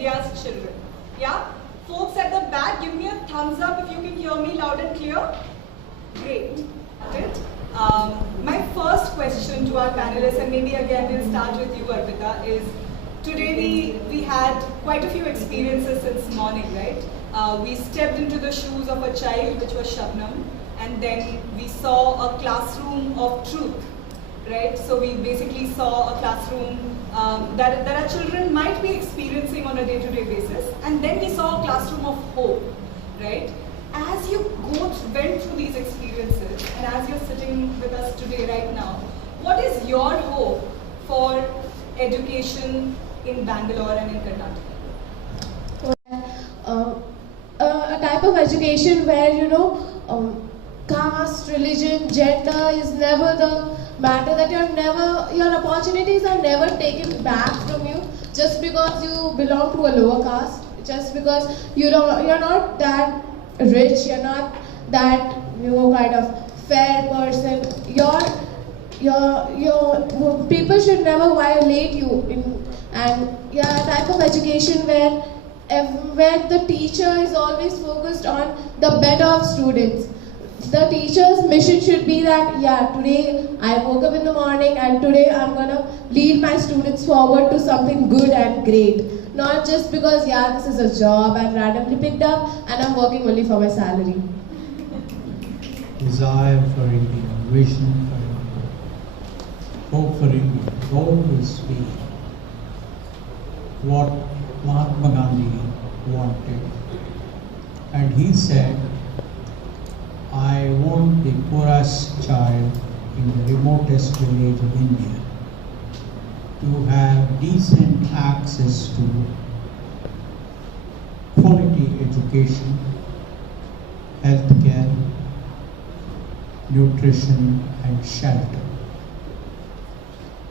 India's children. Yeah? Folks at the back, give me a thumbs up if you can hear me loud and clear. Great. Good. My first question to our panelists, and maybe again we'll start with you, Arpita, is today we had quite a few experiences since morning, right? We stepped into the shoes of a child, which was Shabnam, and then we saw a classroom of truth, right? So we basically saw a classroom that our children might be experiencing on a day-to-day basis, and then we saw a classroom of hope, right? As you went through these experiences, and as you're sitting with us today right now, what is your hope for education in Bangalore and in Karnataka? A type of education where, caste, religion, gender is never the matter, that your opportunities are never taken back from you just because you belong to a lower caste, just because you're not that rich, you're not that kind of fair person. Your people should never violate you a type of education where the teacher is always focused on the better of students. The teacher's mission should be that, today I woke up in the morning and today I'm gonna lead my students forward to something good and great. Not just because, this is a job I've randomly picked up and I'm working only for my salary. Desire for India, vision for India, hope for India, goal will speak what Mahatma Gandhi wanted. And he said, I want the poorest child in the remotest village of India to have decent access to quality education, healthcare, nutrition and shelter.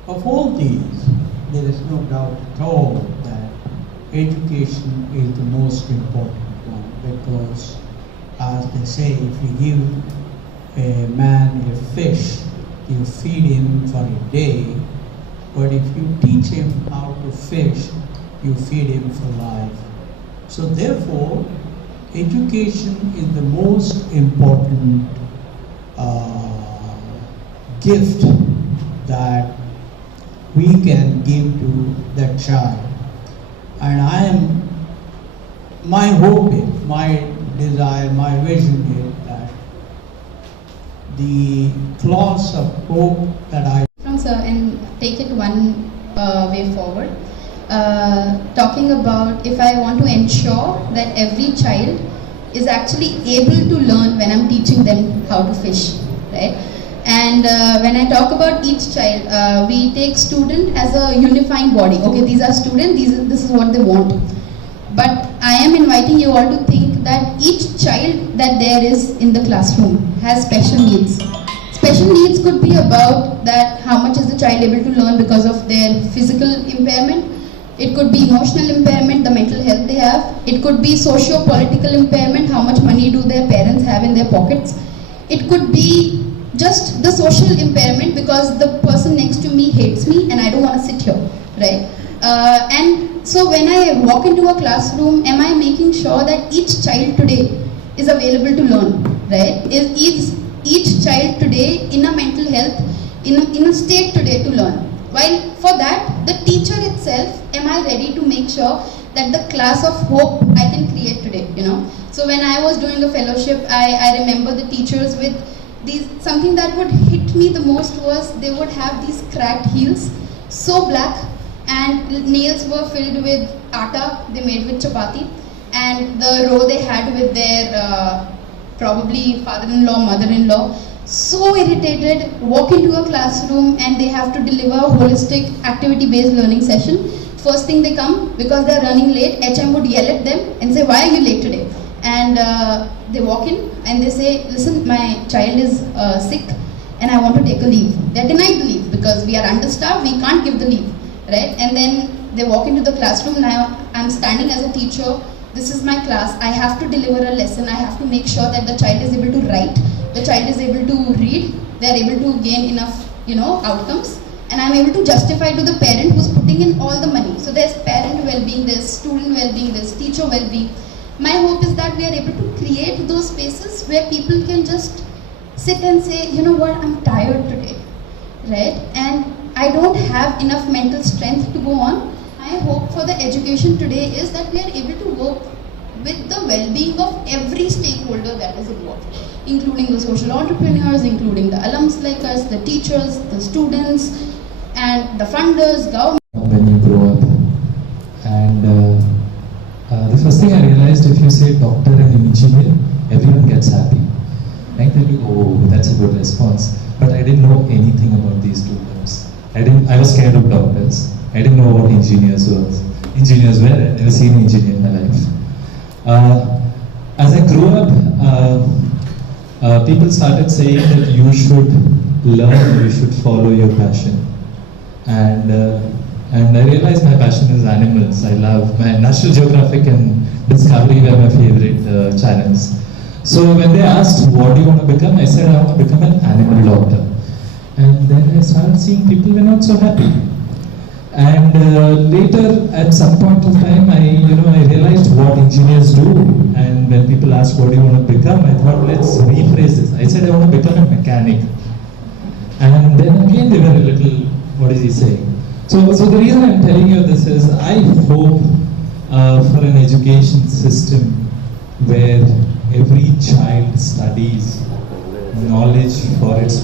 Of all these, there is no doubt at all that education is the most important one, because as they say, if you give a man a fish, you feed him for a day, but if you teach him how to fish, you feed him for life. So therefore, education is the most important gift that we can give to the child. And my hope is, my desire, my vision is that the clause of hope that I and take it one way forward. Talking about if I want to ensure that every child is actually able to learn when I'm teaching them how to fish, right? And when I talk about each child, we take student as a unifying body. Okay, these are students, this is what they want. But I am inviting you all to think that each child that there is in the classroom has special needs. Special needs could be about that how much is the child able to learn because of their physical impairment. It could be emotional impairment, the mental health they have. It could be socio-political impairment, how much money do their parents have in their pockets. It could be just the social impairment because the person next to me hates me and I don't want to sit here, right? And so when I walk into a classroom, am I making sure that each child today is available to learn, right? Is each child today in a mental health, in a state today to learn? While for that, the teacher itself, am I ready to make sure that the class of hope I can create today, So when I was doing a fellowship, I remember the teachers with something that would hit me the most was they would have these cracked heels, so black, and nails were filled with atta they made with chapati, and the row they had with their probably father-in-law, mother-in-law, so irritated, walk into a classroom and they have to deliver a holistic activity-based learning session. First thing they come, because they are running late, HM would yell at them and say, why are you late today? And they walk in and they say, listen, my child is sick and I want to take a leave. They're denied the leave because we are understaffed, we can't give the leave, right? And then they walk into the classroom. Now I'm standing as a teacher, this is my class, I have to deliver a lesson, I have to make sure that the child is able to write, the child is able to read, they are able to gain enough, outcomes. and I'm able to justify to the parent who's putting in all the money. So there's parent well-being, there's student well-being, there's teacher well-being. My hope is that we are able to create those spaces where people can just sit and say, you know what, I'm tired today, right? And I don't have enough mental strength to go on. My hope for the education today is that we are able to work with the well-being of every stakeholder that is involved, including the social entrepreneurs, including the alums like us, the teachers, the students, and the funders, government. When you grow up, and the first thing I realized, if you say doctor and engineer, everyone gets happy. Right? They'll be, oh, that's a good response. But I didn't know anything about these two terms. I was scared of doctors. I didn't know what engineers were. I'd never seen an engineer in my life. As I grew up, people started saying that you should learn, you should follow your passion. And I realized my passion is animals. I love my National Geographic and Discovery were my favorite channels. So when they asked, what do you want to become? I said, I want to become an animal doctor. And then I started seeing people were not so happy. And later, at some point of time, I realized what engineers do. And when people asked, what do you want to become? I thought, let's rephrase this. I said, I want to become a mechanic. And then again, they were a little, what is he saying? So the reason I'm telling you this is, I hope for an education system where every child studies knowledge for its